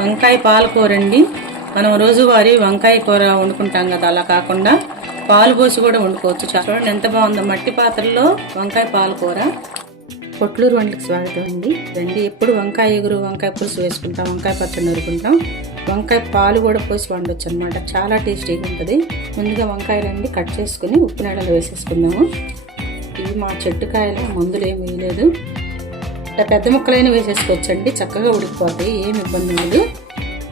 వంకాయ పాలకూర అండి. మనం రోజువారీ వంకాయ కూర వండుకుంటాం కదా, అలా కాకుండా పాలు పోసి కూడా వండుకోవచ్చు. చూడండి ఎంత బాగుందో, మట్టి పాత్రలో వంకాయ పాలకూర. పొట్లూరు వంటలకు స్వాగతం అండి. రండి, ఎప్పుడు వంకాయ ఎగురు, వంకాయ పులుసు వేసుకుంటాం, వంకాయ పచ్చడి నరుకుంటాం, వంకాయ పాలు కూడా పోసి వండొచ్చు అనమాట. చాలా టేస్టీగా ఉంటుంది. ముందుగా వంకాయలన్నీ కట్ చేసుకుని ఉప్పు నీళ్ళలో వేసేసుకుందాము. ఇవి మా చెట్టు కాయలు, మందులు ఏమి వేయలేదు. పెద్ద ముక్కలైనా వేసేసుకోవచ్చండి, చక్కగా ఉడికిపోతాయి, ఏమి ఇబ్బంది లేదు.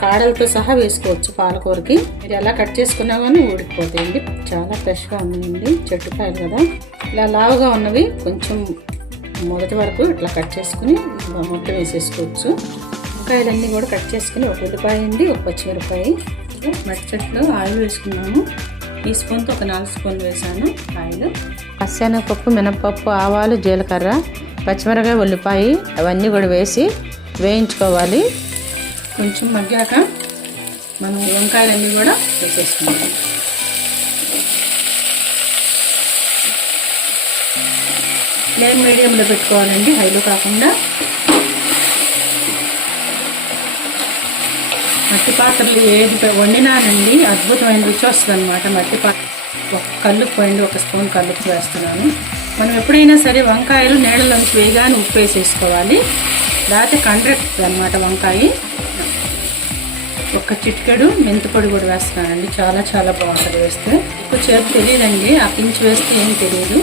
కాడలతో సహా వేసుకోవచ్చు పాలకూరకి. మీరు ఎలా కట్ చేసుకున్నా కానీ ఉడికిపోతాయండి. చాలా ఫ్రెష్గా ఉన్నాయండి, చెట్టు కాయలు కదా. ఇలా లావుగా ఉన్నవి కొంచెం మొదటి వరకు ఇట్లా కట్ చేసుకుని మొత్తం వేసేసుకోవచ్చు. వంకాయలన్నీ కూడా కట్ చేసుకుని ఒక ఉల్లిపాయ అండి, ఒక పచ్చిమిరపాయ. మట్టి చెట్లు ఆయిల్ వేసుకున్నాము. ఈ స్పూన్తో ఒక 4 స్పూన్లు వేసాను ఆయిల్. పచ్చెనగపప్పు, మినపప్పు, ఆవాలు, జీలకర్ర, పచ్చిమిరకాయ, ఉల్లిపాయ అవన్నీ కూడా వేసి వేయించుకోవాలి. కొంచెం మగ్గాక మనం వంకాయలన్నీ కూడా వేసేసుకుంటాం. ఫ్లేమ్ మీడియంలో పెట్టుకోవాలండి, హైలో కాకుండా. మట్టి పాత్రలు ఏది వండినానండి అద్భుతమైన రుచి వస్తుంది అనమాట. మట్టి పాత్ర ఒక కల్లుపు పోయింది, ఒక స్పూన్ కల్లుపు వేస్తున్నాను. మనం ఎప్పుడైనా సరే వంకాయలు నీళ్ళలోంచి వేయగానే ఉప్పు వేసేసుకోవాలి, లేకపోతే కండ్రెక్కుతుంది అనమాట వంకాయ. ఒక చిటికెడు మెంతిపొడి కూడా వేస్తున్నానండి, చాలా చాలా బాగుంటుంది వేస్తే. ఎక్కువ చేతి తెలియదండి, ఆ పించి వేస్తే ఏం తెలియదు.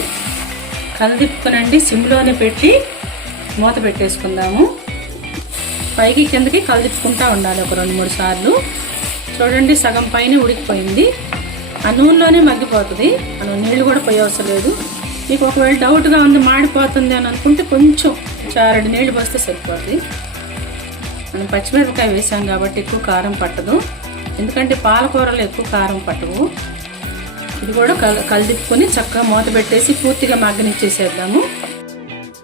కలదిప్పుకునండి, సిమ్లోనే పెట్టి మూత పెట్టేసుకుందాము. పైకి కిందకి కలదిప్పుకుంటూ ఉండాలి ఒక 2-3 సార్లు. చూడండి, సగం పైన ఉడికిపోయింది. ఆ నూనెలోనే మగ్గిపోతుంది, మనం నీళ్ళు కూడా పోయే అవసరం లేదు. మీకు ఒకవేళ డౌట్గా ఉంది మాడిపోతుంది అని అనుకుంటే కొంచెం 2 నీళ్ళు పోస్తే సరిపోతుంది. మనం పచ్చిమిరపకాయ వేసాం కాబట్టి ఎక్కువ కారం పట్టదు, ఎందుకంటే పాలకూరలు ఎక్కువ కారం పట్టవు. ఇది కూడా కలిదిప్పుకొని చక్కగా మూత పెట్టేసి పూర్తిగా మగ్గనిచ్చేసేద్దాము.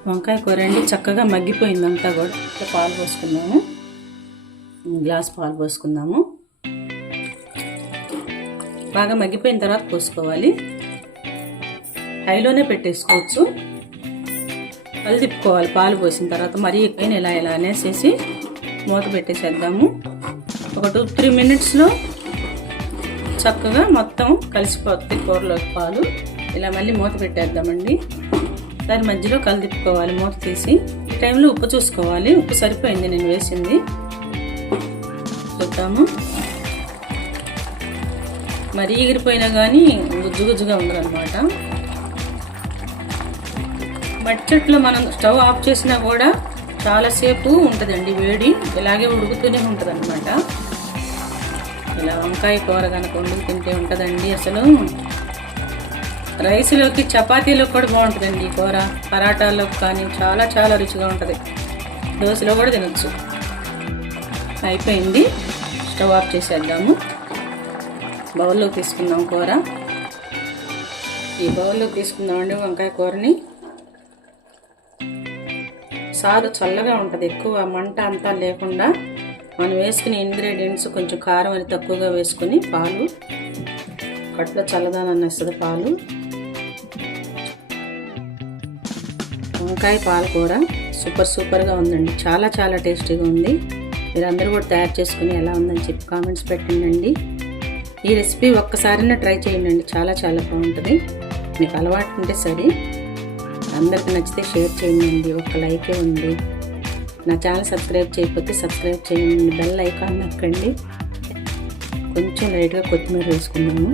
వంకాయ కూర అండి చక్కగా మగ్గిపోయిందంతా కూడా. ఇట్లా పాలు పోసుకుందాము, గ్లాస్ పాలు పోసుకుందాము. బాగా మగ్గిపోయిన తర్వాత పోసుకోవాలి. హైలోనే పెట్టేసుకోవచ్చు. కలిదిప్పుకోవాలి పాలు పోసిన తర్వాత. మరీ ఎక్కువ ఇలా అనేసేసి మూత పెట్టేసేద్దాము. ఒక 2-3 మినిట్స్లో చక్కగా మొత్తం కలిసిపోతుంది కూరలోకి పాలు. ఇలా మళ్ళీ మూత పెట్టేద్దామండి. దాని మధ్యలో కలిదిప్పుకోవాలి మూత తీసి. ఈ టైంలో ఉప్పు చూసుకోవాలి, ఉప్పు సరిపోయింది నేను వేసింది. చూద్దాము. మరీ ఎగిరిపోయినా కానీ గుజ్జుగా ఉండదన్నమాట. మట్టి చెట్లో మనం స్టవ్ ఆఫ్ చేసినా కూడా చాలాసేపు ఉంటుందండి వేడి, ఇలాగే ఉడుకుతూనే ఉంటుంది అనమాట. ఇలా వంకాయ కూర కనుక వండుకు తింటే ఉంటుందండి అసలు. రైస్లోకి, చపాతీలోకి కూడా బాగుంటుందండి ఈ కూర, పరాటాలోకి కానీ చాలా చాలా రుచిగా ఉంటుంది. దోశలో కూడా తినొచ్చు. అయిపోయింది, స్టవ్ ఆఫ్ చేసేద్దాము. బౌల్లోకి తీసుకుందాం కూర. ఈ బౌల్లోకి తీసుకుందామండి వంకాయ కూరని. సారు చల్లగా ఉంటుంది, ఎక్కువ మంట అంతా లేకుండా. మనం వేసుకునే ఇంగ్రీడియంట్స్ కొంచెం కారం అని తక్కువగా వేసుకుని, పాలు కట్లో చల్లదానాన్ని ఇస్తుంది పాలు. వంకాయ పాలకూర సూపర్గా ఉందండి, చాలా చాలా టేస్టీగా ఉంది. మీరందరూ కూడా తయారు చేసుకుని ఎలా ఉందని చెప్పి కామెంట్స్ పెట్టండి. ఈ రెసిపీ ఒక్కసారైనా ట్రై చేయండి, చాలా చాలా బాగుంటుంది. మీకు అలవాటు ఉంటే సరే. అందరికి నచ్చితే షేర్ చేయండి, ఒక లైకే ఉంది. నా ఛానల్ సబ్స్క్రైబ్ చేయకపోతే సబ్స్క్రైబ్ చేయండి, బెల్ ఐకాన్ నొక్కండి. కొంచెం లైట్గా కొత్తిమీర వేసుకున్నాము.